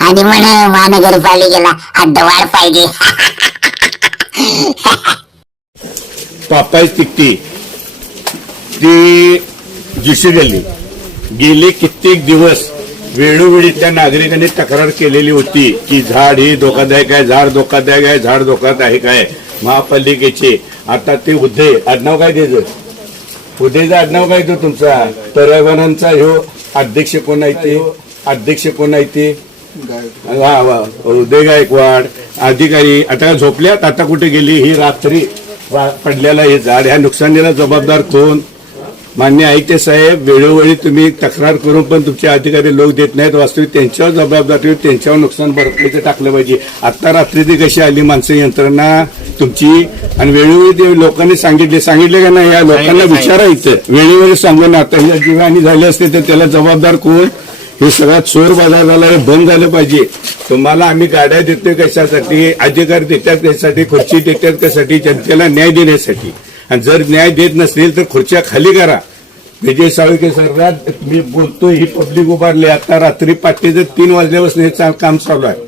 आणि म्हण महानगरपालिकेला हद्दवाढ पाहिजे. पापाय तिकटी ती जिशी गेली गेले कित्येक दिवस वेळोवेळी त्या नागरिकांनी तक्रार केलेली होती की झाड हे धोकादायक आहे झाड धोकादायक आहे झाड धोकादायक आहे. महापालिकेचे. आता ते उदय आडनाव काय द्यायचं उदयचा आडनाव काय तो तुमचा? तरावनांचा ह्यो अध्यक्ष कोण आहे ते? अध्यक्ष कोण आहे ते? वा वा उदय गायकवाड. अधिकारी आता झोपल्यात आता कुठे गेली? ही रात्री पडलेलं हे झाड ह्या नुकसानीला जबाबदार कोण? मान्य आयुक्त साहेब वेळोवेळी तुम्ही तक्रार करून पण तुमचे अधिकारी लोक देत नाहीत. वास्तविक त्यांच्यावर जबाबदार त्यांच्यावर नुकसान भरपाईचं टाकलं पाहिजे. आता रात्री ती कशी आली? माणसं यंत्रणा तुमची? आणि वेळोवेळी ते लोकांनी सांगितले सांगितले का नाही? या लोकांना विचारायचं. वेळोवेळी सांगून आता जीवानी झाले असते तर त्याला जबाबदार कोण? हे सगळ्यात चोर बाजार झाला हे बंद झालं पाहिजे. तुम्हाला आम्ही गाड्या देतोय कशासाठी? अधिकार देतात कशासाठी? खुर्ची देतात कशासाठी? जनतेला न्याय देण्यासाठी. आणि जर न्याय देत नसेल तर खुर्च्या खाली करा. विजय साळुके सर्वात मी बोलतोय ही पब्लिक उभारली. आता रात्री पाठीचं तीन वाजल्यापासून हे काम चालू आहे.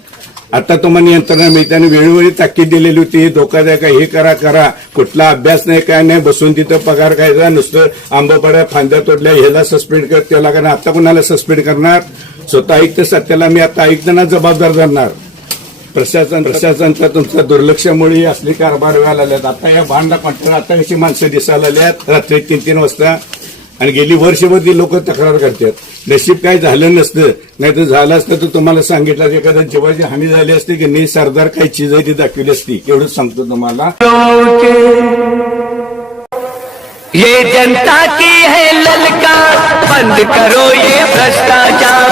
आता तुम्हाला यंत्रणा मिळते आणि वेळोवेळी ताकीद दिलेली होती हे धोकादायक हे करा करा. कुठला अभ्यास नाही काय नाही बसून तिथं पगार खायचा नुसतं आंबापड्या फांद्या तोडल्या ह्याला सस्पेंड कर त्याला करणार. आता कुणाला सस्पेंड करणार? स्वतः आयुक्त सत्याला मी आता आयुक्तांना जबाबदार धरणार. प्रशासन प्रशासनच्या तुमच्या दुर्लक्षामुळे ही असली कारभार व्हायला लागल्यात. आता या भांडा कंटर आता कशी माणसं दिसायला लागल्यात. रात्री तीन तीन वाजता आणि गेली वर्षभर ती लोक तक्रार करतात. नशीब काय झालं नसतं. नाही तर झालं असतं तर तुम्हाला सांगितलं एखाद्या जीवाची हानी झाली असती की नाही सरदार काय चीज आहे ती दाखवली असती. एवढंच सांगतो तुम्हाला. ये जनता की है ललकार बंद करो ये भ्रष्टाचार.